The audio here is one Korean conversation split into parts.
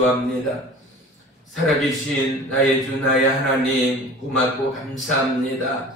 기도합니다. 살아계신 나의 주 나의 하나님, 고맙고 감사합니다.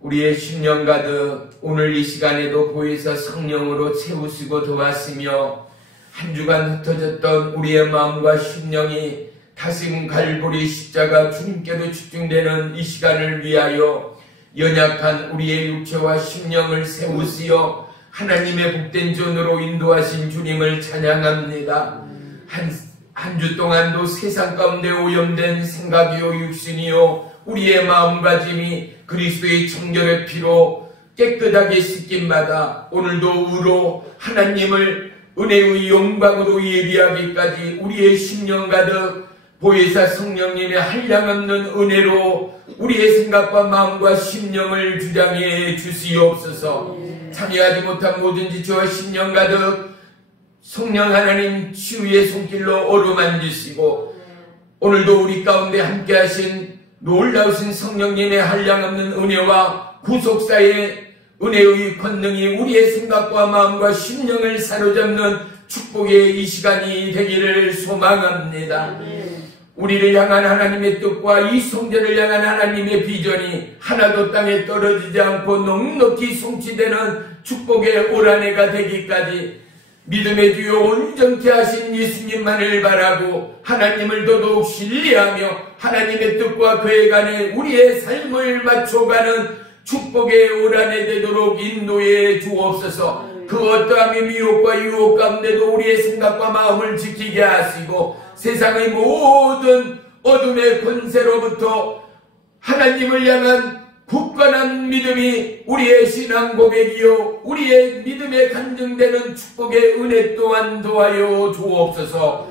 우리의 심령 가득 오늘 이 시간에도 보혜사 성령으로 채우시고 도와시며 한 주간 흩어졌던 우리의 마음과 심령이 다시 갈보리 십자가 주님께로 집중되는 이 시간을 위하여 연약한 우리의 육체와 심령을 세우시어 하나님의 복된 전으로 인도하신 주님을 찬양합니다. 한 주 동안도 세상 가운데 오염된 생각이요 육신이요 우리의 마음가짐이 그리스도의 정결의 피로 깨끗하게 씻김마다 오늘도 의로 하나님을 은혜의 영광으로 예비하기까지 우리의 심령 가득 보혜사 성령님의 한량없는 은혜로 우리의 생각과 마음과 심령을 주장해 주시옵소서. 참여하지 못한 모든 지체와 심령 가득 성령 하나님 치유의 손길로 어루만지시고 오늘도 우리 가운데 함께하신 놀라우신 성령님의 한량없는 은혜와 구속사의 은혜의 권능이 우리의 생각과 마음과 심령을 사로잡는 축복의 이 시간이 되기를 소망합니다. 우리를 향한 하나님의 뜻과 이 성전을 향한 하나님의 비전이 하나도 땅에 떨어지지 않고 넉넉히 성취되는 축복의 올 한 해가 되기까지 믿음의 주요 온전케 하신 예수님만을 바라고 하나님을 더더욱 신뢰하며 하나님의 뜻과 계획안에 우리의 삶을 맞춰가는 축복의 올 한 해 되도록 인도해 주옵소서. 그 어떠함의 미혹과 유혹 가운데도 우리의 생각과 마음을 지키게 하시고 세상의 모든 어둠의 권세로부터 하나님을 향한 굳건한 믿음이 우리의 신앙 고백이요 우리의 믿음에 간증되는 축복의 은혜 또한 도하여 주옵소서.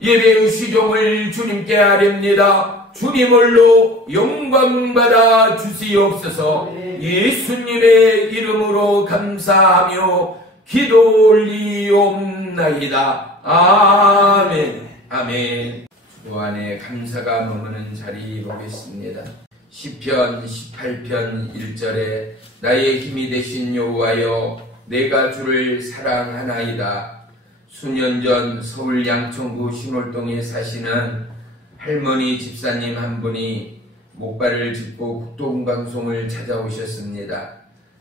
예배의 시종을 주님께 아렵니다. 주님 홀로 영광받아 주시옵소서. 예수님의 이름으로 감사하며 기도 올리옵나이다. 아멘. 아멘. 주 안에 감사가 머무는 자리 보겠습니다. 시편 18편 1절에 나의 힘이 되신 여호와여 내가 주를 사랑하나이다. 수년 전 서울 양천구 신월동에 사시는 할머니 집사님 한 분이 목발을 짚고 국도방송을 찾아오셨습니다.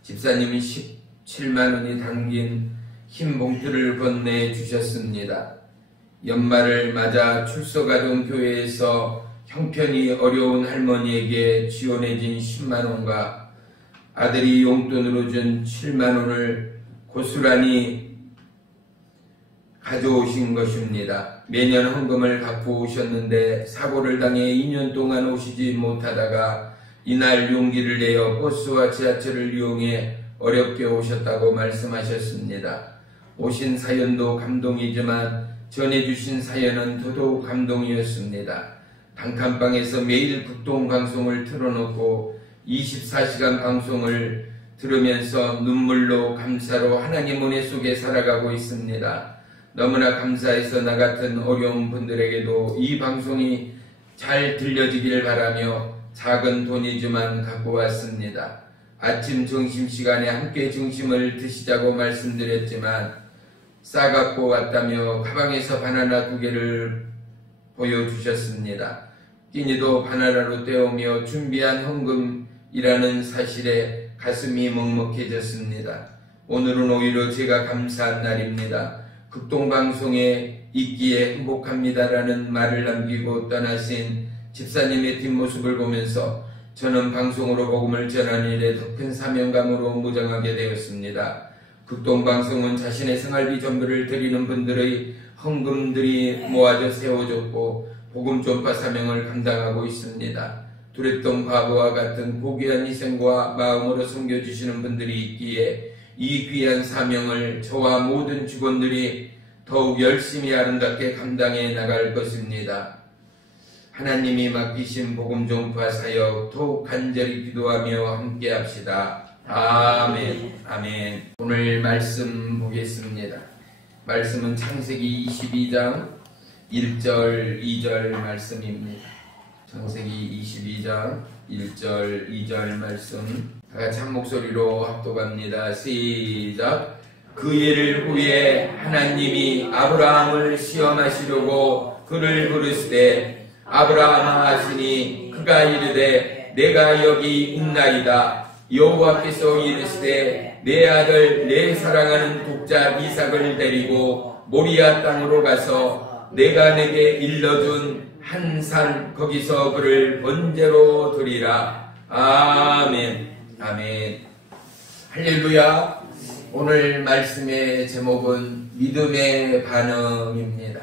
집사님이 17만 원이 담긴 흰 봉투를 건네주셨습니다. 연말을 맞아 출석하던 교회에서 형편이 어려운 할머니에게 지원해진 10만원과 아들이 용돈으로 준 7만원을 고스란히 가져오신 것입니다. 매년 헌금을 갖고 오셨는데 사고를 당해 2년 동안 오시지 못하다가 이날 용기를 내어 버스와 지하철을 이용해 어렵게 오셨다고 말씀하셨습니다. 오신 사연도 감동이지만 전해주신 사연은 더더욱 감동이었습니다. 단칸방에서 매일 국동방송을 틀어놓고 24시간 방송을 들으면서 눈물로 감사로 하나님 은혜 속에 살아가고 있습니다. 너무나 감사해서 나 같은 어려운 분들에게도 이 방송이 잘 들려지길 바라며 작은 돈이지만 갖고 왔습니다. 아침 점심시간에 함께 점심을 드시자고 말씀드렸지만 싸갖고 왔다며 가방에서 바나나 2개를 보여주셨습니다. 끼니도 바나나로 때우며 준비한 헌금이라는 사실에 가슴이 먹먹해졌습니다. 오늘은 오히려 제가 감사한 날입니다. 극동방송에 있기에 행복합니다라는 말을 남기고 떠나신 집사님의 뒷모습을 보면서 저는 방송으로 복음을 전하는 일에 더 큰 사명감으로 무장하게 되었습니다. 극동방송은 자신의 생활비 전부를 드리는 분들의 헌금들이 모아져 세워졌고 복음 전파 사명을 감당하고 있습니다. 두랬던 바보와 같은 고귀한 희생과 마음으로 섬겨주시는 분들이 있기에 이 귀한 사명을 저와 모든 직원들이 더욱 열심히 아름답게 감당해 나갈 것입니다. 하나님이 맡기신 복음 전파 사역 더욱 간절히 기도하며 함께 합시다. 아멘. 아멘. 오늘 말씀 보겠습니다. 말씀은 창세기 22장 1절 2절 말씀입니다. 창세기 22장 1절 2절 말씀 다같이 한 목소리로 합독합니다. 시작. 그 일을 후에 하나님이 아브라함을 시험하시려고 그를 부르시되 아브라함아 하시니 그가 이르되 내가 여기 있나이다. 여호와께서 이르시되 내 아들 내 사랑하는 독자 이삭을 데리고 모리아 땅으로 가서 내가 내게 일러준 한 산 거기서 그를 번제로 드리라. 아멘. 아멘. 할렐루야. 오늘 말씀의 제목은 믿음의 반응입니다.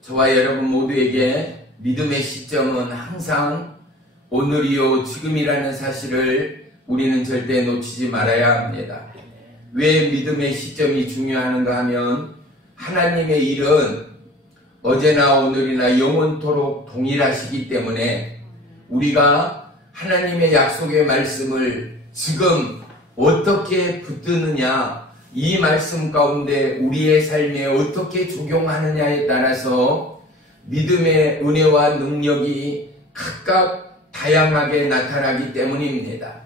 저와 여러분 모두에게 믿음의 시점은 항상 오늘이요 지금이라는 사실을 우리는 절대 놓치지 말아야 합니다. 왜 믿음의 시점이 중요한가 하면 하나님의 일은 어제나 오늘이나 영원토록 동일하시기 때문에 우리가 하나님의 약속의 말씀을 지금 어떻게 붙드느냐, 이 말씀 가운데 우리의 삶에 어떻게 적용하느냐에 따라서 믿음의 은혜와 능력이 각각 다양하게 나타나기 때문입니다.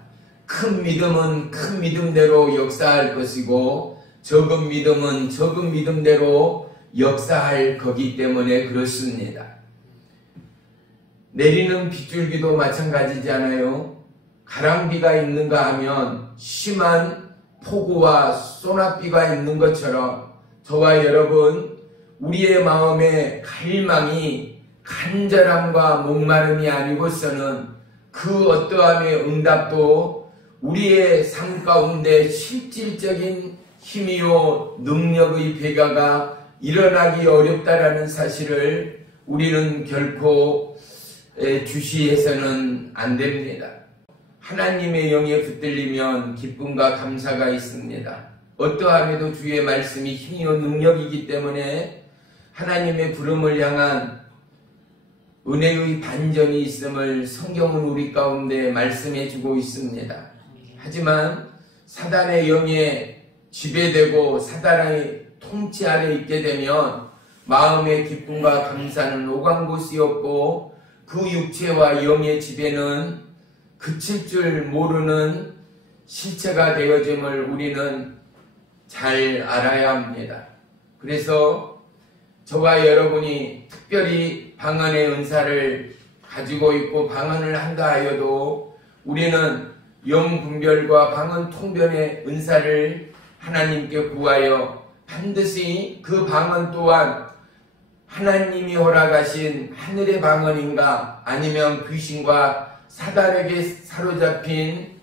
큰 믿음은 큰 믿음대로 역사할 것이고 적은 믿음은 적은 믿음대로 역사할 거기 때문에 그렇습니다. 내리는 빗줄기도 마찬가지잖아요. 가랑비가 있는가 하면 심한 폭우와 소낙비가 있는 것처럼 저와 여러분 우리의 마음의 갈망이 간절함과 목마름이 아니고서는 그 어떠함의 응답도 우리의 삶 가운데 실질적인 힘이요 능력의 배가가 일어나기 어렵다라는 사실을 우리는 결코 주시해서는 안 됩니다. 하나님의 영에 붙들리면 기쁨과 감사가 있습니다. 어떠함에도 주의 말씀이 힘이요 능력이기 때문에 하나님의 부름을 향한 은혜의 반전이 있음을 성경은 우리 가운데 말씀해 주고 있습니다. 하지만 사단의 영에 지배되고 사단의 통치 아래 있게 되면 마음의 기쁨과 감사는 오간 곳이 없고 그 육체와 영의 지배는 그칠 줄 모르는 실체가 되어짐을 우리는 잘 알아야 합니다. 그래서 저와 여러분이 특별히 방언의 은사를 가지고 있고 방언을 한다 하여도 우리는 영분별과 방언 통변의 은사를 하나님께 구하여 반드시 그 방언 또한 하나님이 허락하신 하늘의 방언인가 아니면 귀신과 사단에게 사로잡힌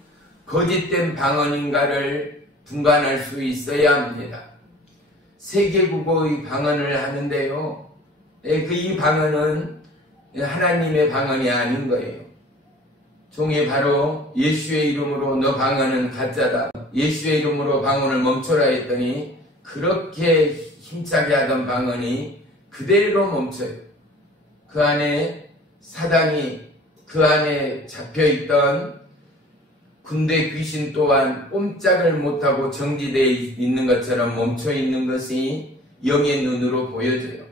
거짓된 방언인가를 분간할 수 있어야 합니다. 세계국어의 방언을 하는데요. 이 방언은 하나님의 방언이 아닌 거예요. 종이 바로 예수의 이름으로 너 방언은 가짜다. 예수의 이름으로 방언을 멈춰라 했더니 그렇게 힘차게 하던 방언이 그대로 멈춰요. 그 안에 사단이 그 안에 잡혀있던 군대 귀신 또한 꼼짝을 못하고 정지되어 있는 것처럼 멈춰있는 것이 영의 눈으로 보여져요.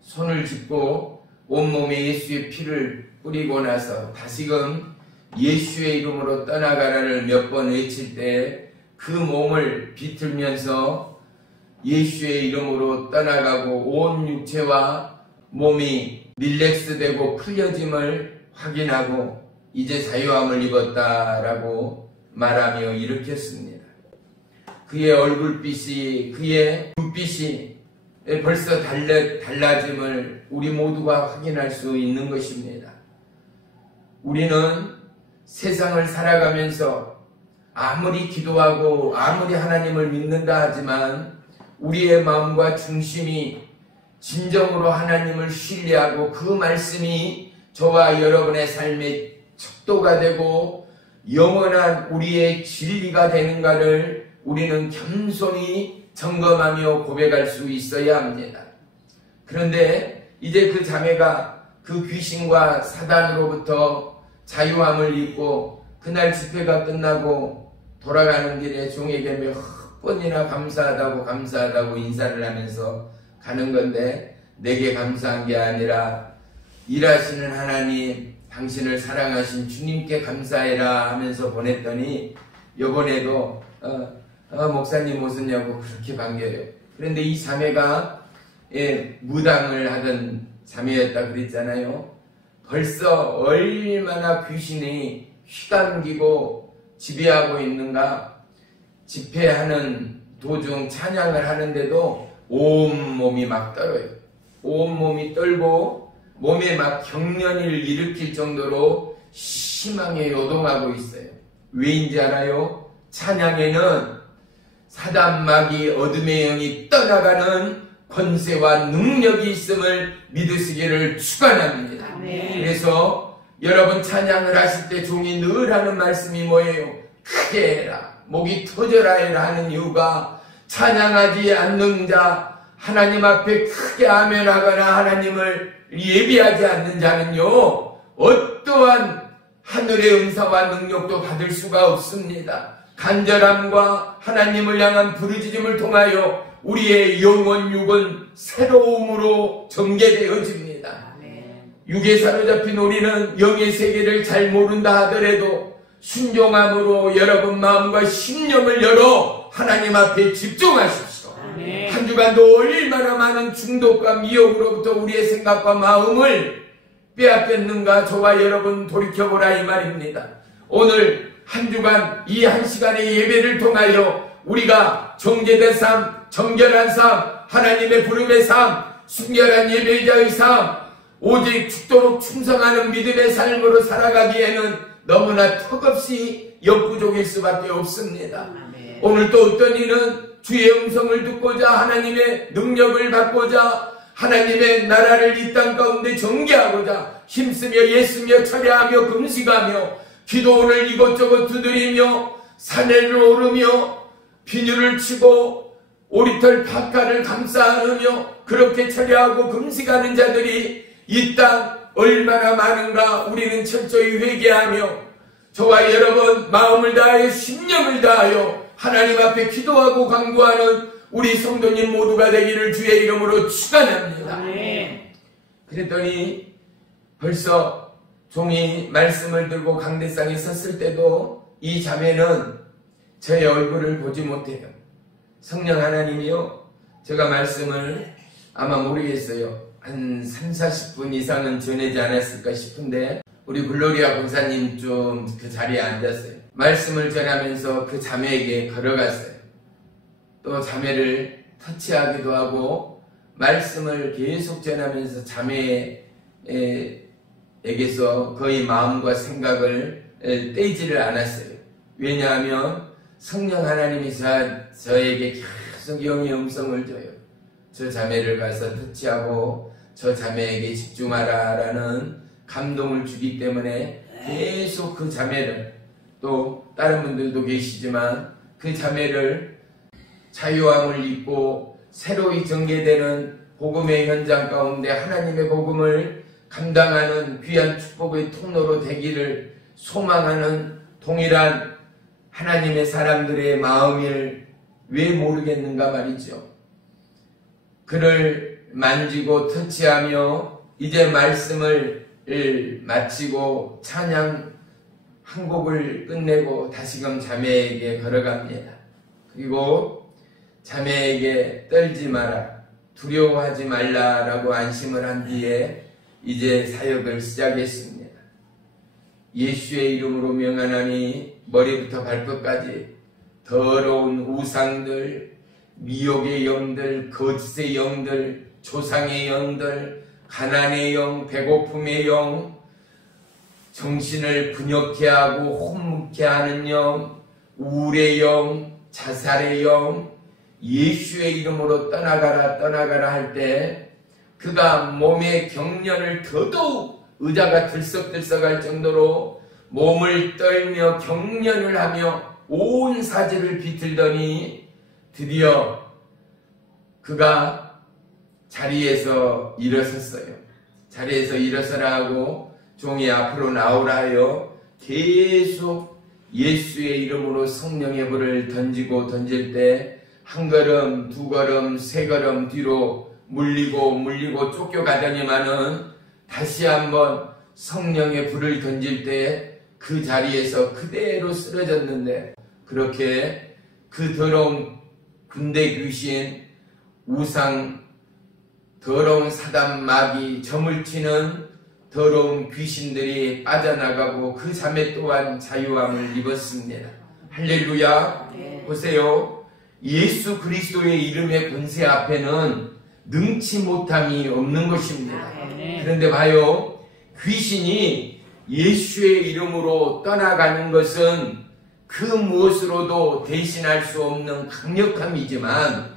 손을 짚고 온몸에 예수의 피를 뿌리고 나서 다시금 예수의 이름으로 떠나가라를 몇 번 외칠 때 그 몸을 비틀면서 예수의 이름으로 떠나가고 온 육체와 몸이 릴렉스되고 풀려짐을 확인하고 이제 자유함을 입었다라고 말하며 일으켰습니다. 그의 얼굴빛이 그의 눈빛이 벌써 달라짐을 우리 모두가 확인할 수 있는 것입니다. 우리는 세상을 살아가면서 아무리 기도하고 아무리 하나님을 믿는다 하지만 우리의 마음과 중심이 진정으로 하나님을 신뢰하고 그 말씀이 저와 여러분의 삶의 척도가 되고 영원한 우리의 진리가 되는가를 우리는 겸손히 점검하며 고백할 수 있어야 합니다. 그런데 이제 그 자매가 그 귀신과 사단으로부터 자유함을 입고 그날 집회가 끝나고 돌아가는 길에 종에게 몇 번이나 감사하다고 인사를 하면서 가는 건데 내게 감사한 게 아니라 일하시는 하나님 당신을 사랑하신 주님께 감사해라 하면서 보냈더니 이번에도 목사님 오셨냐고 그렇게 반겨요. 그런데 이 자매가 무당을 하던 자매였다 그랬잖아요. 벌써 얼마나 귀신이 휘감기고 지배하고 있는가. 집회하는 도중 찬양을 하는데도 온몸이 막 떨어요. 온몸이 떨고 몸에 막 경련을 일으킬 정도로 심하게 요동하고 있어요. 왜인지 알아요? 찬양에는 사단 마귀 어둠의 영이 떠나가는 권세와 능력이 있음을 믿으시기를 축원합니다. 그래서 여러분 찬양을 하실 때 종이 늘 하는 말씀이 뭐예요? 크게 해라, 목이 터져라 해라 하는 이유가 찬양하지 않는 자, 하나님 앞에 크게 아멘하거나 하나님을 예비하지 않는 자는요 어떠한 하늘의 은사와 능력도 받을 수가 없습니다. 간절함과 하나님을 향한 부르짖음을 통하여 우리의 영혼 육은 새로움으로 전개되어집니다. 육에 사로잡힌 우리는 영의 세계를 잘 모른다 하더라도 순종함으로 여러분 마음과 심령을 열어 하나님 앞에 집중하십시오. 한 주간도 얼마나 많은 중독과 미혹으로부터 우리의 생각과 마음을 빼앗겼는가 저와 여러분 돌이켜보라 이 말입니다. 오늘 한 주간 이 한 시간의 예배를 통하여 우리가 정제된 삶, 정결한 삶, 하나님의 부름의 삶, 순결한 예배자의 삶, 오직 죽도록 충성하는 믿음의 삶으로 살아가기에는 너무나 턱없이 역부족일 수밖에 없습니다. 오늘 또 어떤 이는 주의 음성을 듣고자 하나님의 능력을 받고자 하나님의 나라를 이 땅 가운데 전개하고자 힘쓰며 예쓰며 철야하며 금식하며 기도원을 이것저것 두드리며 산을 오르며 비늘을 치고 오리털 파카를 감싸 안으며 그렇게 철야하고 금식하는 자들이 이 땅 얼마나 많은가 우리는 철저히 회개하며 저와 여러분 마음을 다하여 심령을 다하여 하나님 앞에 기도하고 간구하는 우리 성도님 모두가 되기를 주의 이름으로 축원합니다. 그랬더니 벌써 종이 말씀을 들고 강대상에 섰을 때도 이 자매는 저의 얼굴을 보지 못해요. 성령 하나님이요, 제가 말씀을 아마 모르겠어요. 한 30-40분 이상은 전하지 않았을까 싶은데 우리 글로리아 권사님 좀 그 자리에 앉았어요. 말씀을 전하면서 그 자매에게 걸어갔어요. 또 자매를 터치하기도 하고 말씀을 계속 전하면서 자매에게서 거의 마음과 생각을 떼지를 않았어요. 왜냐하면 성령 하나님이 저에게 계속 영의 음성을 줘요. 저 자매를 가서 터치하고 저 자매에게 집중하라 라는 감동을 주기 때문에 계속 그 자매를, 또 다른 분들도 계시지만 그 자매를 자유함을 입고 새로이 전개되는 복음의 현장 가운데 하나님의 복음을 감당하는 귀한 축복의 통로로 되기를 소망하는 동일한 하나님의 사람들의 마음을 왜 모르겠는가 말이죠. 그를 만지고 터치하며 이제 말씀을 마치고 찬양 한 곡을 끝내고 다시금 자매에게 걸어갑니다. 그리고 자매에게 떨지 마라, 두려워하지 말라라고 안심을 한 뒤에 이제 사역을 시작했습니다. 예수의 이름으로 명하나니 머리부터 발끝까지 더러운 우상들, 미혹의 영들, 거짓의 영들, 조상의 영들, 가난의 영, 배고픔의 영, 정신을 분역케 하고 혼묵케 하는 영, 우울의 영, 자살의 영, 예수의 이름으로 떠나가라 떠나가라 할 때 그가 몸의 경련을 더더욱 의자가 들썩들썩할 정도로 몸을 떨며 경련을 하며 온 사지를 비틀더니 드디어 그가 자리에서 일어섰어요. 자리에서 일어서라 하고 종이 앞으로 나오라 하여 계속 예수의 이름으로 성령의 불을 던지고 던질 때 한 걸음, 두 걸음, 세 걸음 뒤로 물리고 쫓겨가더니만은 다시 한번 성령의 불을 던질 때 그 자리에서 그대로 쓰러졌는데 그렇게 그 더러운 군대 귀신, 우상, 더러운 사단 마귀, 점을 치는 더러운 귀신들이 빠져나가고 그 자매 또한 자유함을 입었습니다. 할렐루야. 보세요. 예수 그리스도의 이름의 권세 앞에는 능치 못함이 없는 것입니다. 그런데 봐요. 귀신이 예수의 이름으로 떠나가는 것은 그 무엇으로도 대신할 수 없는 강력함이지만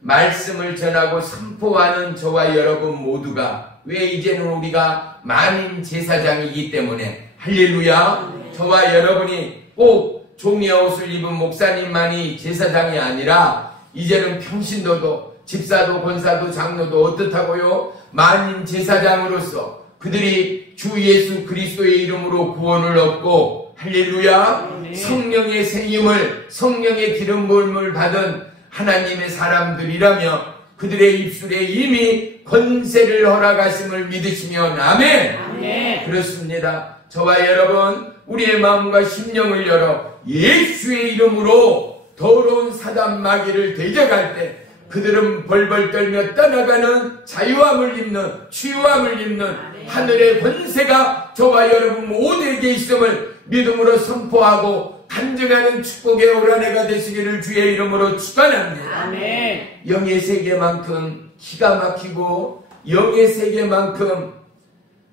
말씀을 전하고 선포하는 저와 여러분 모두가, 왜 이제는 우리가 만인 제사장이기 때문에, 할렐루야. 저와 여러분이 꼭 종이의 옷을 입은 목사님만이 제사장이 아니라 이제는 평신도도 집사도 권사도 장로도 어떻다고요? 만인 제사장으로서 그들이 주 예수 그리스도의 이름으로 구원을 얻고, 할렐루야. 성령의 세임을, 성령의 기름 부음을 받은 하나님의 사람들이라며 그들의 입술에 이미 권세를 허락하심을 믿으시면 아멘. 아멘. 그렇습니다. 저와 여러분, 우리의 마음과 심령을 열어 예수의 이름으로 더러운 사단 마귀를 대적할 때 그들은 벌벌 떨며 떠나가는 자유함을 입는, 치유함을 입는 하늘의 권세가 저와 여러분 모두에게 있음을 믿음으로 선포하고 간증하는 축복의 오라내가 되시기를 주의 이름으로 축원합니다. 아멘. 영의 세계만큼 기가 막히고 영의 세계만큼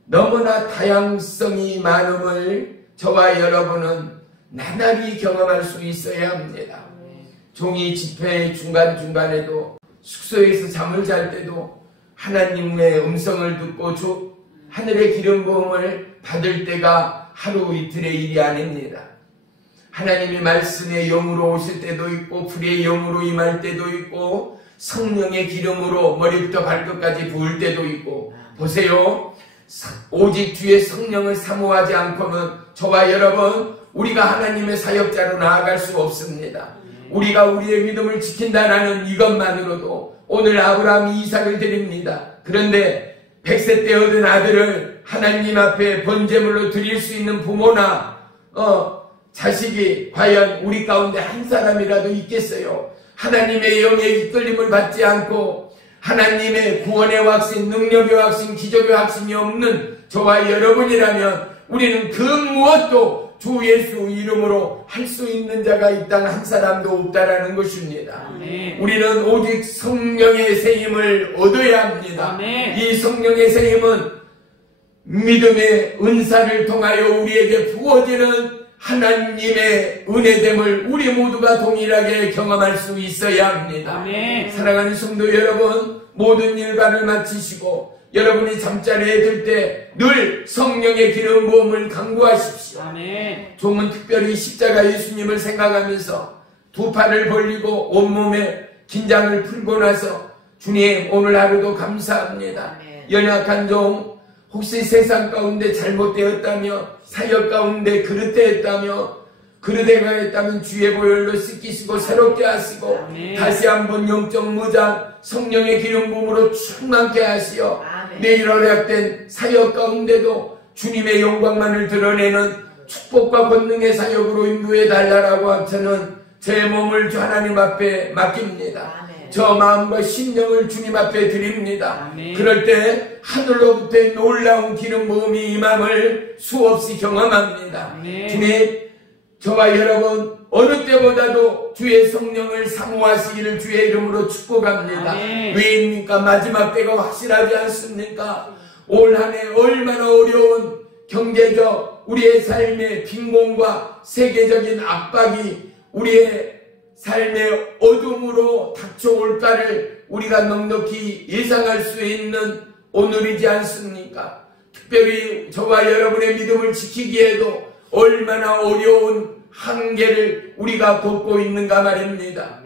너무나 다양성이 많음을 저와 여러분은 나날이 경험할 수 있어야 합니다. 종이 집회 중간중간에도 숙소에서 잠을 잘 때도 하나님의 음성을 듣고 하늘의 기름 부음을 받을 때가 하루 이틀의 일이 아닙니다. 하나님의 말씀의 영으로 오실 때도 있고 불의 영으로 임할 때도 있고 성령의 기름으로 머리부터 발끝까지 부을 때도 있고, 보세요. 오직 주의 성령을 사모하지 않고는 저와 여러분 우리가 하나님의 사역자로 나아갈 수 없습니다. 우리가 우리의 믿음을 지킨다는 이것만으로도 오늘 아브라함이 이삭을 드립니다. 그런데 100세 때 얻은 아들을 하나님 앞에 번제물로 드릴 수 있는 부모나 자식이 과연 우리 가운데 한 사람이라도 있겠어요? 하나님의 영의 이끌림을 받지 않고 하나님의 구원의 확신, 능력의 확신, 기적의 확신이 없는 저와 여러분이라면 우리는 그 무엇도 주 예수 이름으로 할 수 있는 자가 이 땅 한 사람도 없다라는 것입니다. 아멘. 우리는 오직 성령의 세임을 얻어야 합니다. 아멘. 이 성령의 세임은 믿음의 은사를 통하여 우리에게 부어지는 하나님의 은혜됨을 우리 모두가 동일하게 경험할 수 있어야 합니다. 아멘. 사랑하는 성도 여러분, 모든 일과를 마치시고 여러분이 잠자리에 들 때 늘 성령의 기름 부음을 간구하십시오. 아멘. 종은 특별히 십자가 예수님을 생각하면서 두 팔을 벌리고 온몸에 긴장을 풀고 나서 주님 오늘 하루도 감사합니다. 연약한 종, 혹시 세상 가운데 잘못되었다며 사역 가운데 그릇되었다며 그릇되었다면 주의 보혈로 씻기시고 새롭게 하시고 아멘. 다시 한번 영적 무장 성령의 기름 부음으로 충만케 하시어 내일 허락된 사역 가운데도 주님의 영광만을 드러내는 축복과 권능의 사역으로 인도해 달라고 저는 제 몸을 주 하나님 앞에 맡깁니다. 저 마음과 심령을 주님 앞에 드립니다. 아멘. 그럴 때 하늘로부터의 놀라운 기름 부음이 임함을 수없이 경험합니다. 아멘. 주님, 저와 여러분 어느 때보다도 주의 성령을 사모하시기를 주의 이름으로 축복합니다. 아멘. 왜입니까? 마지막 때가 확실하지 않습니까? 올 한 해 얼마나 어려운 경제적 우리의 삶의 빈곤과 세계적인 압박이 우리의 삶의 어둠으로 닥쳐올까를 우리가 넉넉히 예상할 수 있는 오늘이지 않습니까? 특별히 저와 여러분의 믿음을 지키기에도 얼마나 어려운 한계를 우리가 걷고 있는가 말입니다.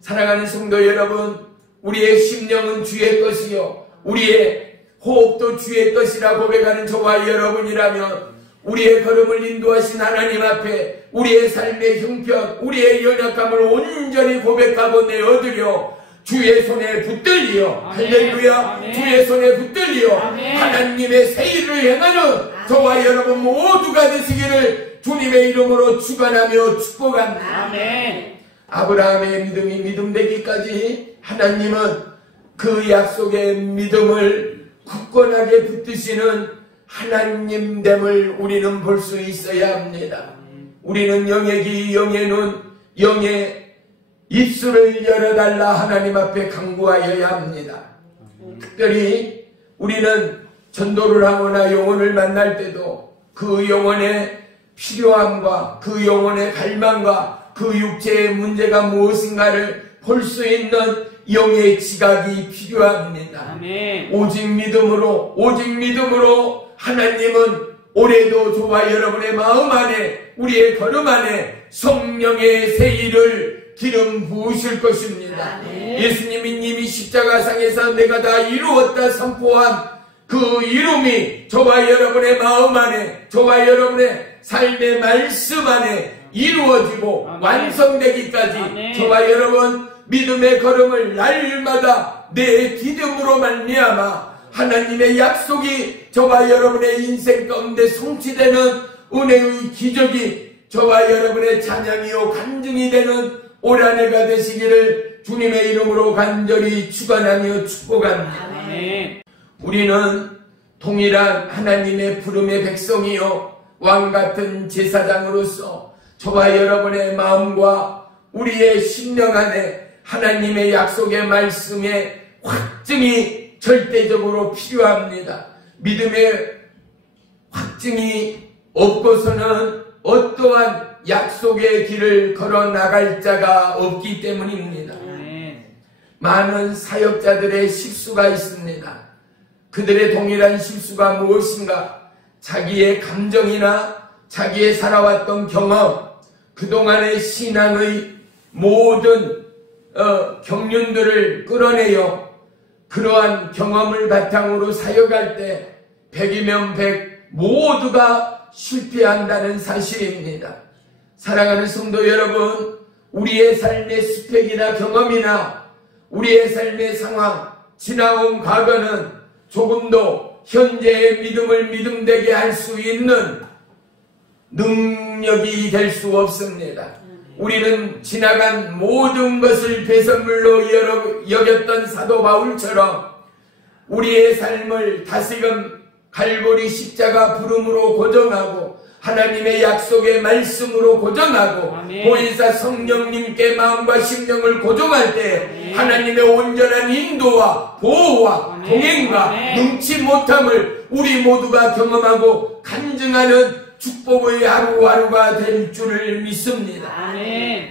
사랑하는 성도 여러분, 우리의 심령은 주의 것이요 우리의 호흡도 주의 것이라 고백하는 저와 여러분이라면 우리의 걸음을 인도하신 하나님 앞에 우리의 삶의 형편, 우리의 연약함을 온전히 고백하고 내어드려 주의 손에 붙들리어, 할렐루야, 아멘. 주의 손에 붙들리어 아멘. 하나님의 세일을 행하는 저와 여러분 모두가 되시기를 주님의 이름으로 축원하며 축복합니다. 아멘. 아브라함의 믿음이 믿음되기까지 하나님은 그 약속의 믿음을 굳건하게 붙드시는 하나님됨을 우리는 볼 수 있어야 합니다. 우리는 영의 귀, 영의 눈, 영의 입술을 열어달라 하나님 앞에 간구하여야 합니다. 특별히 우리는 전도를 하거나 영혼을 만날 때도 그 영혼의 필요함과 그 영혼의 갈망과 그 육체의 문제가 무엇인가를 볼 수 있는 영의 지각이 필요합니다. 아멘. 오직 믿음으로 하나님은 올해도 저와 여러분의 마음 안에, 우리의 걸음 안에 성령의 세일을 기름 부으실 것입니다. 아멘. 예수님이 이미 십자가상에서 내가 다 이루었다 선포한 그 이름이 저와 여러분의 마음 안에, 저와 여러분의 삶의 말씀 안에 이루어지고 아멘. 완성되기까지 아멘. 저와 여러분 믿음의 걸음을 날마다 내 믿음으로 말미암아 하나님의 약속이 저와 여러분의 인생 가운데 성취되는 은혜의 기적이 저와 여러분의 찬양이요 간증이 되는 올 한 해가 되시기를 주님의 이름으로 간절히 축원하며 축복합니다. 아멘. 우리는 동일한 하나님의 부름의 백성이요 왕같은 제사장으로서 저와 여러분의 마음과 우리의 심령 안에 하나님의 약속의 말씀의 확증이 절대적으로 필요합니다. 믿음의 확증이 없고서는 어떠한 약속의 길을 걸어 나갈 자가 없기 때문입니다. 많은 사역자들의 실수가 있습니다. 그들의 동일한 실수가 무엇인가? 자기의 감정이나 자기의 살아왔던 경험, 그동안의 신앙의 모든 경륜들을 끌어내요. 그러한 경험을 바탕으로 사역할 때 100이면 100 모두가 실패한다는 사실입니다. 사랑하는 성도 여러분, 우리의 삶의 스펙이나 경험이나 우리의 삶의 상황, 지나온 과거는 조금도 현재의 믿음을 믿음되게 할 수 있는 능력이 될 수 없습니다. 우리는 지나간 모든 것을 배설물로 여겼던 사도 바울처럼 우리의 삶을 다시금 갈보리 십자가 부름으로 고정하고 하나님의 약속의 말씀으로 고정하고 보혜사 성령님께 마음과 심령을 고정할 때 하나님의 온전한 인도와 보호와 동행과 능치 못함을 우리 모두가 경험하고 간증하는 축복의 하루하루가 될 줄을 믿습니다. 아멘.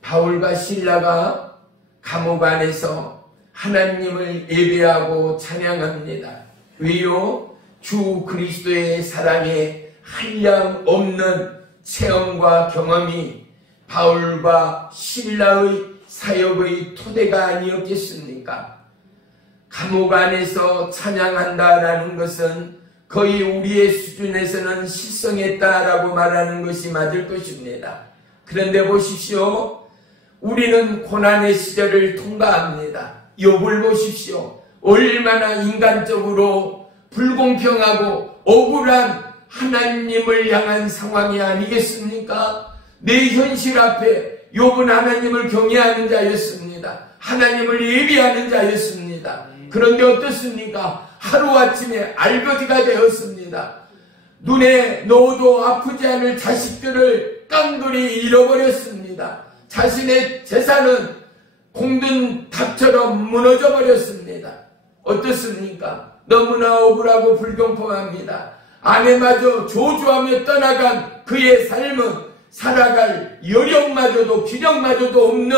바울과 실라가 감옥 안에서 하나님을 예배하고 찬양합니다. 왜요? 주 그리스도의 사랑에 한량없는 체험과 경험이 바울과 실라의 사역의 토대가 아니었겠습니까? 감옥 안에서 찬양한다라는 것은 거의 우리의 수준에서는 실성했다라고 말하는 것이 맞을 것입니다. 그런데 보십시오. 우리는 고난의 시절을 통과합니다. 욥을 보십시오. 얼마나 인간적으로 불공평하고 억울한 하나님을 향한 상황이 아니겠습니까? 내 현실 앞에 욥은 하나님을 경외하는 자였습니다. 하나님을 예비하는 자였습니다. 그런데 어떻습니까? 하루아침에 알거지가 되었습니다. 눈에 넣어도 아프지 않을 자식들을 깡돌이 잃어버렸습니다. 자신의 재산은 공든 닭처럼 무너져 버렸습니다. 어떻습니까? 너무나 억울하고 불공평합니다. 아내마저 조주하며 떠나간 그의 삶은 살아갈 여력마저도 기력마저도 없는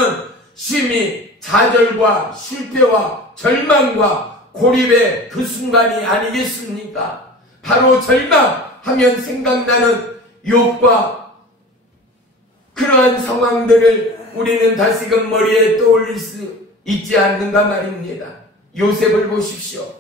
심히 좌절과 실패와 절망과 고립의 그 순간이 아니겠습니까? 바로 절망하면 생각나는 욥과 그러한 상황들을 우리는 다시금 머리에 떠올릴 수 있지 않는가 말입니다. 요셉을 보십시오.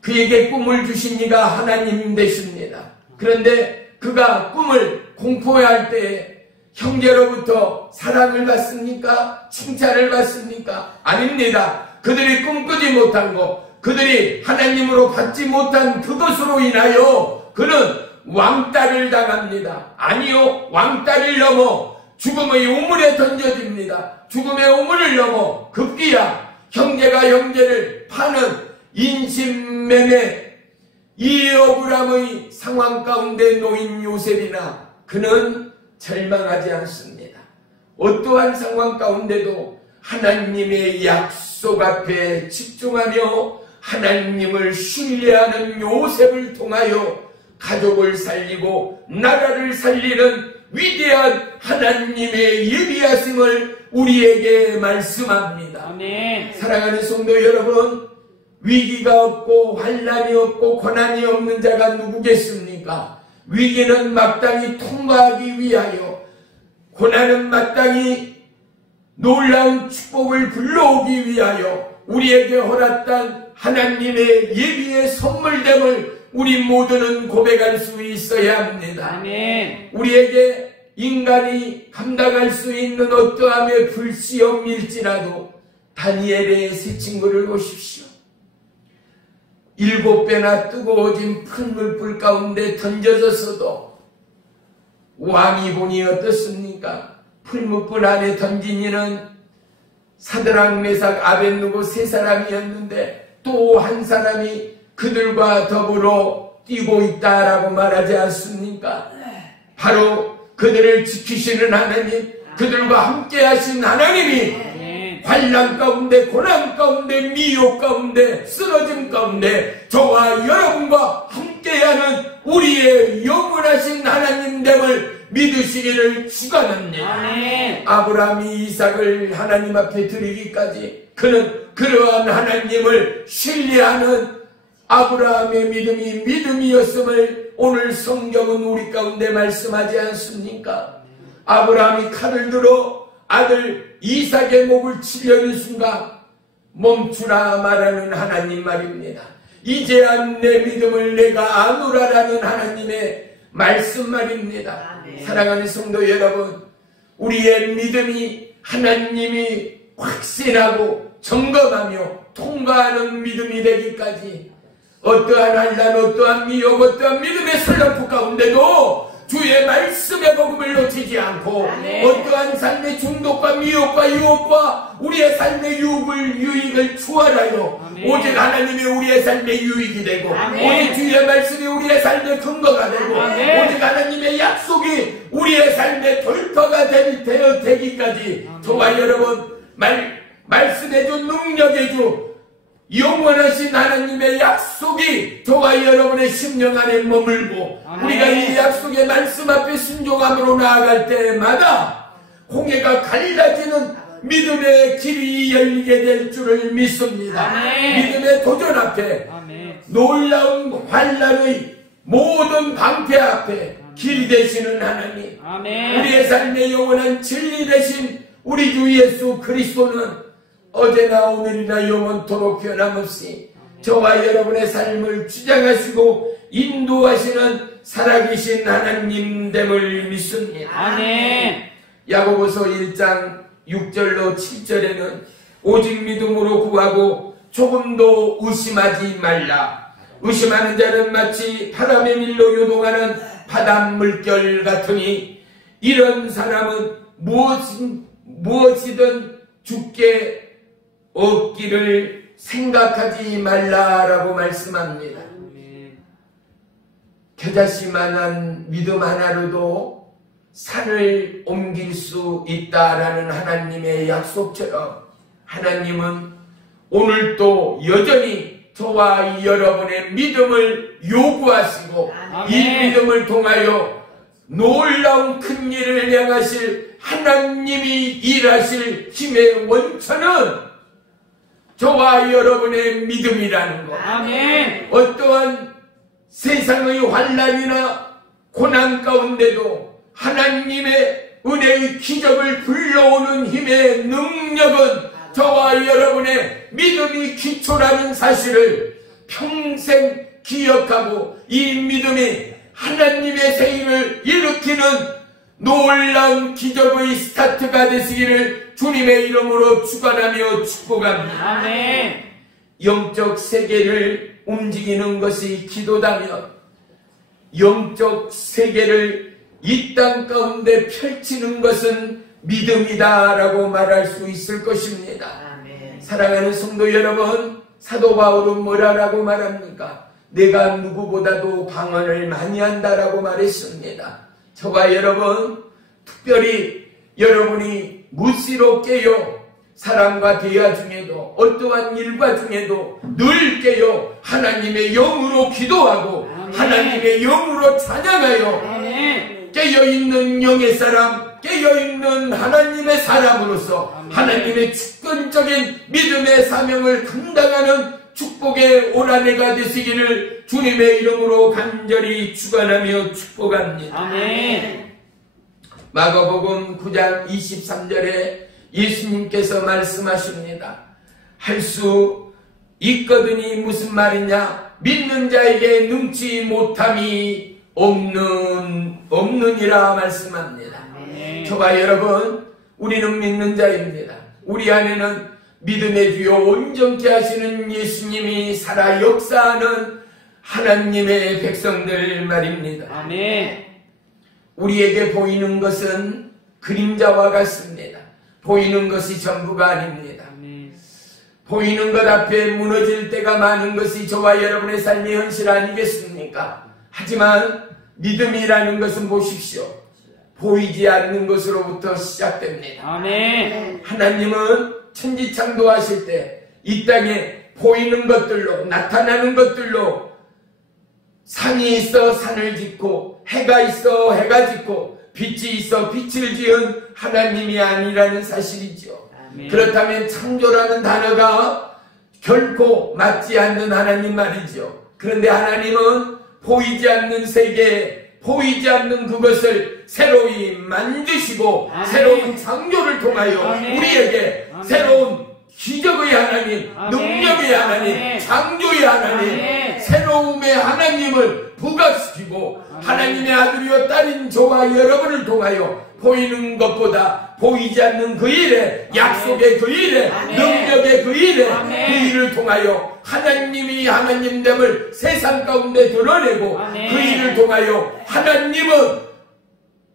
그에게 꿈을 주신 이가 하나님 되십니다. 그런데 그가 꿈을 공포할 때 형제로부터 사랑을 받습니까? 칭찬을 받습니까? 아닙니다. 그들이 꿈꾸지 못한 것, 그들이 하나님으로 받지 못한 그것으로 인하여 그는 왕따를 당합니다. 아니요, 왕따를 넘어 죽음의 우물에 던져집니다. 죽음의 우물을 넘어 급기야 형제가 형제를 파는 인신매매, 이 억울함의 상황 가운데 놓인 요셉이나 그는 절망하지 않습니다. 어떠한 상황 가운데도 하나님의 약속 앞에 집중하며 하나님을 신뢰하는 요셉을 통하여 가족을 살리고 나라를 살리는 위대한 하나님의 예비하심을 우리에게 말씀합니다. 아멘. 사랑하는 성도 여러분, 위기가 없고 환난이 없고 고난이 없는 자가 누구겠습니까? 위기는 마땅히 통과하기 위하여, 고난은 마땅히 놀라운 축복을 불러오기 위하여 우리에게 허락한 하나님의 예비의 선물됨을 우리 모두는 고백할 수 있어야 합니다. 아멘. 우리에게 인간이 감당할 수 있는 어떠함의 불시험일지라도 다니엘의 세 친구를 보십시오. 7배나 뜨거워진 풀물불 가운데 던져졌어도 왕이 보니 어떻습니까? 풀물불 안에 던진 이는 사드락, 메삭, 아벳느고 세 사람이었는데 또 한 사람이 그들과 더불어 뛰고 있다라고 말하지 않습니까? 바로 그들을 지키시는 하나님, 그들과 함께 하신 하나님이 환난 가운데, 고난 가운데, 미혹 가운데, 쓰러짐 가운데 저와 여러분과 함께하는 우리의 영원하신 하나님됨을 믿으시기를 축원합니다. 아브라함이 이삭을 하나님 앞에 드리기까지 그는 그러한 하나님을 신뢰하는 아브라함의 믿음이 믿음이었음을 오늘 성경은 우리 가운데 말씀하지 않습니까? 아브라함이 칼을 들어 아들 이삭의 목을 치려는 순간 멈추라 말하는 하나님 말입니다. 이제야 내 믿음을 내가 아노라라는 하나님의 말씀 말입니다. 사랑하는 성도 여러분, 우리의 믿음이 하나님이 확신하고 점검하며 통과하는 믿음이 되기까지 어떠한 환난, 어떠한 미혹, 어떠한 믿음의 슬럼프 가운데도 주의 말씀의 복음을 놓치지 않고 어떠한 삶의 중독과 미혹과 유혹과 우리의 삶의 유익을 추월하여 오직 하나님이 우리의 삶의 유익이 되고 오직 주의 말씀이 우리의 삶의 근거가 되고 오직 하나님의 약속이 우리의 삶의 돌파가 되기까지 저와 여러분 말씀해준 능력해준 영원하신 하나님의 약속이 저와 여러분의 심령 안에 머물고 우리가 이 약속의 말씀 앞에 순종함으로 나아갈 때마다 홍해가 갈라지는 믿음의 길이 열리게 될 줄을 믿습니다. 믿음의 도전 앞에 놀라운 환난의 모든 방패 앞에 길이 되시는 하나님, 우리의 삶의 영원한 진리 되신 우리 주 예수 그리스도는 어제나 오늘이나 영원토록 변함없이 저와 여러분의 삶을 주장하시고 인도하시는 살아계신 하나님됨을 믿습니다. 아멘. 야고보서 1장 6절로 7절에는 오직 믿음으로 구하고 조금도 의심하지 말라. 의심하는 자는 마치 바람에 밀려 요동하는 바닷 물결 같으니 이런 사람은 무엇이든 죽게 없기를 생각하지 말라라고 말씀합니다. 겨자씨만한 믿음 하나로도 산을 옮길 수 있다라는 하나님의 약속처럼 하나님은 오늘도 여전히 저와 여러분의 믿음을 요구하시고 이 믿음을 통하여 놀라운 큰 일을 행하실 하나님이 일하실 힘의 원천은 저와 여러분의 믿음이라는 것. 아멘. 어떠한 세상의 환난이나 고난 가운데도 하나님의 은혜의 기적을 불러오는 힘의 능력은 저와 여러분의 믿음이 기초라는 사실을 평생 기억하고 이 믿음이 하나님의 새 일을 일으키는 놀라운 기적의 스타트가 되시기를 주님의 이름으로 축원하며 축복합니다. 아멘. 영적 세계를 움직이는 것이 기도다면 영적 세계를 이 땅 가운데 펼치는 것은 믿음이다라고 말할 수 있을 것입니다. 아멘. 사랑하는 성도 여러분, 사도 바울은 뭐라고 말합니까? 내가 누구보다도 방언을 많이 한다라고 말했습니다. 저와 여러분, 특별히 여러분이 무시로 깨요. 사람과 대화 중에도 어떠한 일과 중에도 늘 깨요. 하나님의 영으로 기도하고 아멘. 하나님의 영으로 찬양하여 아멘. 깨어있는 영의 사람, 깨어있는 하나님의 사람으로서 아멘. 하나님의 주권적인 믿음의 사명을 감당하는 축복의 올 한 해가 되시기를 주님의 이름으로 간절히 축원하며 축복합니다. 아멘. 마가복음 9장 23절에 예수님께서 말씀하십니다. 할 수 있거든이 무슨 말이냐? 믿는 자에게 능치 못함이 없느니라 말씀합니다. 아멘. 저와 여러분, 우리는 믿는 자입니다. 우리 안에는 믿음의 주요 온전케 하시는 예수님이 살아 역사하는 하나님의 백성들 말입니다. 아멘. 우리에게 보이는 것은 그림자와 같습니다. 보이는 것이 전부가 아닙니다. 아멘. 보이는 것 앞에 무너질 때가 많은 것이 저와 여러분의 삶의 현실 아니겠습니까? 하지만 믿음이라는 것은 보십시오. 보이지 않는 것으로부터 시작됩니다. 아멘. 하나님은 천지창조하실 때 이 땅에 보이는 것들로, 나타나는 것들로 산이 있어 산을 짓고 해가 있어 해가 짓고 빛이 있어 빛을 지은 하나님이 아니라는 사실이죠. 아멘. 그렇다면 창조라는 단어가 결코 맞지 않는 하나님 말이죠. 그런데 하나님은 보이지 않는 세계, 보이지 않는 그것을 새로이 만드시고 아멘. 새로운 창조를 통하여 아멘. 우리에게 아멘. 새로운 기적의 하나님, 아멘. 능력의 하나님, 아멘. 창조의 하나님, 아멘. 새로움의 하나님을 부각시키고 아멘. 하나님의 아들이여 딸인 저와 여러분을 통하여 보이는 것보다 보이지 않는 그 일에, 약속의 그 일에, 아멘. 능력의 그 일에, 아멘. 그 일을 통하여 하나님이 하나님됨을 세상 가운데 드러내고 아멘. 그 일을 통하여 하나님은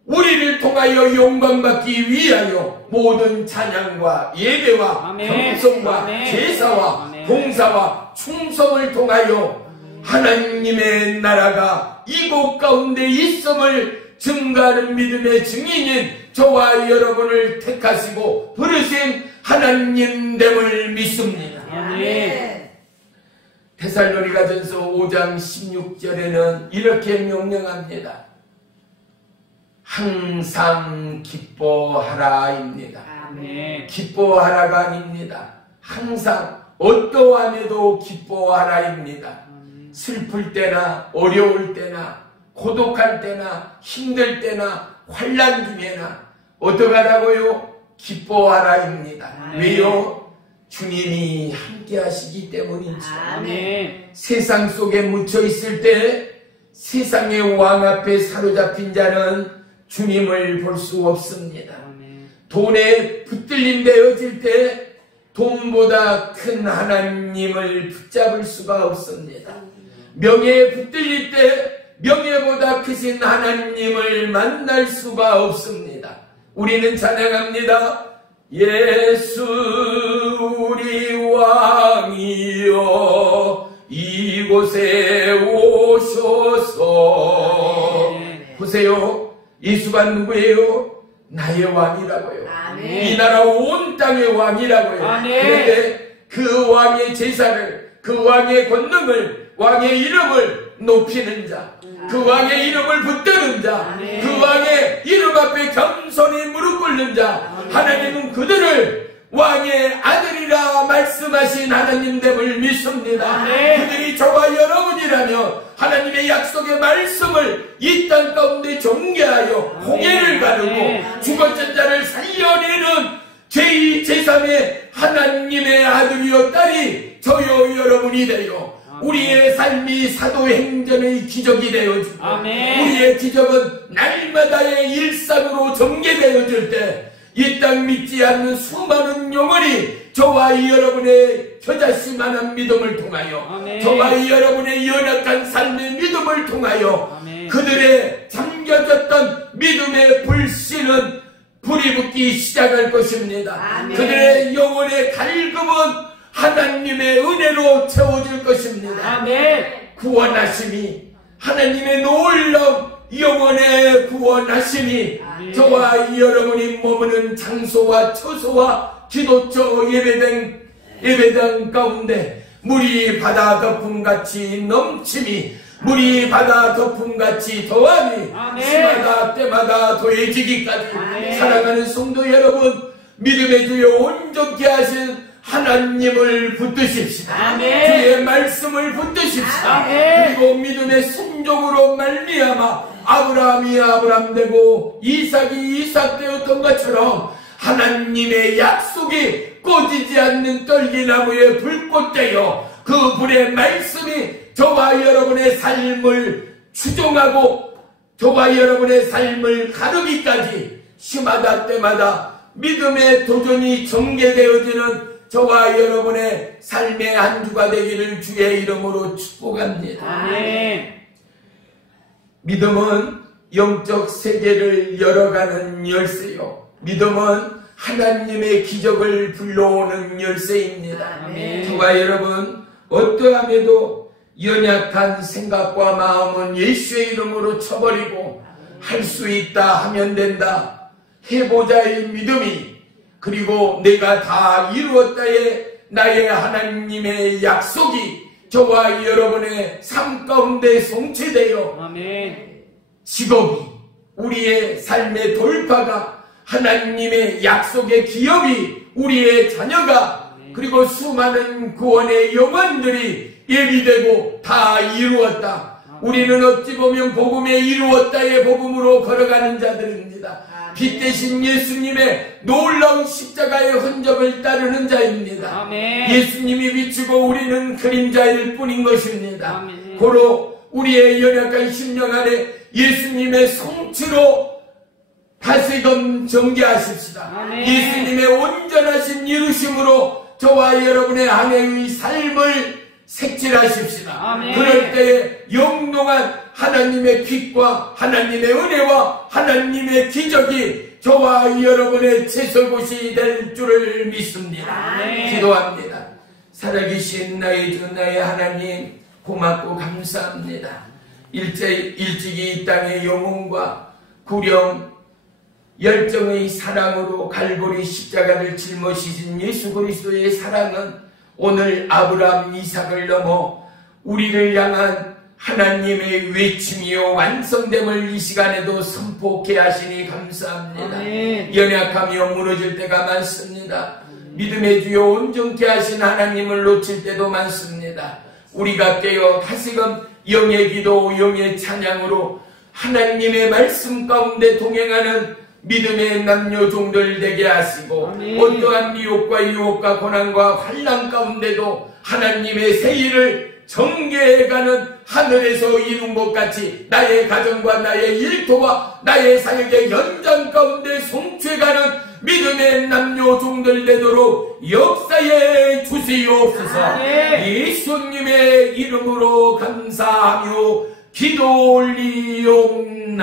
우리를 통하여 영광받기 위하여 모든 찬양과 예배와 아멘. 경성과 아멘. 제사와 아멘. 봉사와 충성을 통하여 하나님의 나라가 이곳 가운데 있음을 증거하는 믿음의 증인인 저와 여러분을 택하시고 부르신 하나님됨을 믿습니다. 아멘. 데살로니가전서 5장 16절에는 이렇게 명령합니다. 항상 기뻐하라입니다. 아멘. 기뻐하라가 아닙니다. 항상 어떠함에도 기뻐하라입니다. 슬플 때나 어려울 때나 고독할 때나 힘들 때나 환난 중에나 어떡하라고요? 기뻐하라입니다. 아멘. 왜요? 주님이 함께 하시기 때문이죠. 아멘. 세상 속에 묻혀 있을 때 세상의 왕 앞에 사로잡힌 자는 주님을 볼 수 없습니다. 아멘. 돈에 붙들림 되어질 때 돈보다 큰 하나님을 붙잡을 수가 없습니다. 명예에 붙들릴 때 명예보다 크신 하나님을 만날 수가 없습니다. 우리는 찬양합니다. 예수 우리 왕이여 이곳에 오셔서. 보세요. 예수가 누구예요? 나의 왕이라고요. 아멘. 이 나라 온 땅의 왕이라고요. 아멘. 그런데 그 왕의 제사를, 그 왕의 권능을, 왕의 이름을 높이는 자, 그 왕의 이름을 붙드는 자, 아멘. 그 왕의 이름 앞에 겸손히 무릎 꿇는 자, 하나님은 그들을 왕의 아들이라 말씀하신 하나님됨을 믿습니다. 아멘. 그들이 저와 여러분이라면 하나님의 약속의 말씀을 이 땅 가운데 전개하여 홍해를 가르고 아멘. 죽었던 자를 살려내는 제2, 제3의 하나님의 아들이여 딸이 저요 여러분이 되어 우리의 삶이 사도행전의 기적이 되어지고 아멘. 우리의 기적은 날마다의 일상으로 전개되어질 때 이 땅 믿지 않는 수많은 영혼이 저와 여러분의 겨자씨만한 믿음을 통하여 아멘. 저와 여러분의 연약한 삶의 믿음을 통하여 아멘. 그들의 잠겨졌던 믿음의 불씨는 불이 붙기 시작할 것입니다. 아멘. 그들의 영혼의 갈급은 하나님의 은혜로 채워질 것입니다. 아멘. 구원하심이, 하나님의 놀라운 영혼의 구원하심이 저와 여러분이 머무는 장소와 처소와 기도처 예배당 가운데 물이 바다 덮음같이 넘침이, 물이 바다 덮음같이 더하니 시마다 때마다 더해지기까지. 아멘. 사랑하는 성도 여러분, 믿음의 주여 온전케 하신 하나님을 붙드십시다. 아멘. 주의 말씀을 붙드십시다. 아멘. 그리고 믿음의 순종으로 말미암아 아브라함이 아브라함 되고 이삭이 이삭 되었던 것처럼 하나님의 약속이 꺼지지 않는 떨기나무에 불꽃 되어 그 불의 말씀이 저와 여러분의 삶을 추종하고 저와 여러분의 삶을 가르기까지 시마다 때마다 믿음의 도전이 전개되어지는 저와 여러분의 삶의 한 주가 되기를 주의 이름으로 축복합니다. 아멘. 믿음은 영적 세계를 열어가는 열쇠요, 믿음은 하나님의 기적을 불러오는 열쇠입니다. 아멘. 저와 여러분, 어떠함에도 연약한 생각과 마음은 예수의 이름으로 쳐버리고 할 수 있다 하면 된다, 해보자의 믿음이, 그리고 내가 다 이루었다의 나의 하나님의 약속이 저와 여러분의 삶 가운데 성취되어 아멘. 직업이, 우리의 삶의 돌파가, 하나님의 약속의 기업이, 우리의 자녀가, 그리고 수많은 구원의 영혼들이 예비되고 다 이루었다. 우리는 어찌 보면 복음에 이루었다의 복음으로 걸어가는 자들입니다. 빛 대신 예수님의 놀라운 십자가의 흔적을 따르는 자입니다. 아멘. 예수님이 비추고 우리는 그림자일 뿐인 것입니다. 아멘. 고로 우리의 연약한 심령 안에 예수님의 성취로 다시금 정죄하십시다. 아멘. 예수님의 온전하신 이루심으로 저와 여러분의 한 해의 삶을 색칠하십시다. 아멘. 그럴 때에 영롱한 하나님의 빛과 하나님의 은혜와 하나님의 기적이 저와 여러분의 채설곳이 될 줄을 믿습니다. 아멘. 기도합니다. 살아계신 나의 주 나의 하나님, 고맙고 감사합니다. 일찍이 이 땅의 영혼과 구령 열정의 사랑으로 갈보리 십자가를 짊어지신 예수 그리스도의 사랑은 오늘 아브라함 이삭을 넘어 우리를 향한 하나님의 외침이요 완성됨을 이 시간에도 선포케 하시니 감사합니다. 아멘. 연약하며 무너질 때가 많습니다. 믿음의 주요 온전케 하신 하나님을 놓칠 때도 많습니다. 우리가 깨어 다시금 영의 기도 영의 찬양으로 하나님의 말씀 가운데 동행하는 믿음의 남녀 종들 되게 하시고, 아멘. 어떠한 미혹과 유혹과 고난과 환난 가운데도 하나님의 새 일을 전개해가는 하늘에서 이룬 것 같이 나의 가정과 나의 일터와 나의 사역의 현장 가운데 성취해가는 믿음의 남녀 종들 되도록 역사에 주시옵소서. 아멘. 예수님의 이름으로 감사하며 기도 올리옵나이다.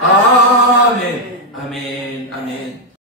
아멘. 아멘. 아멘.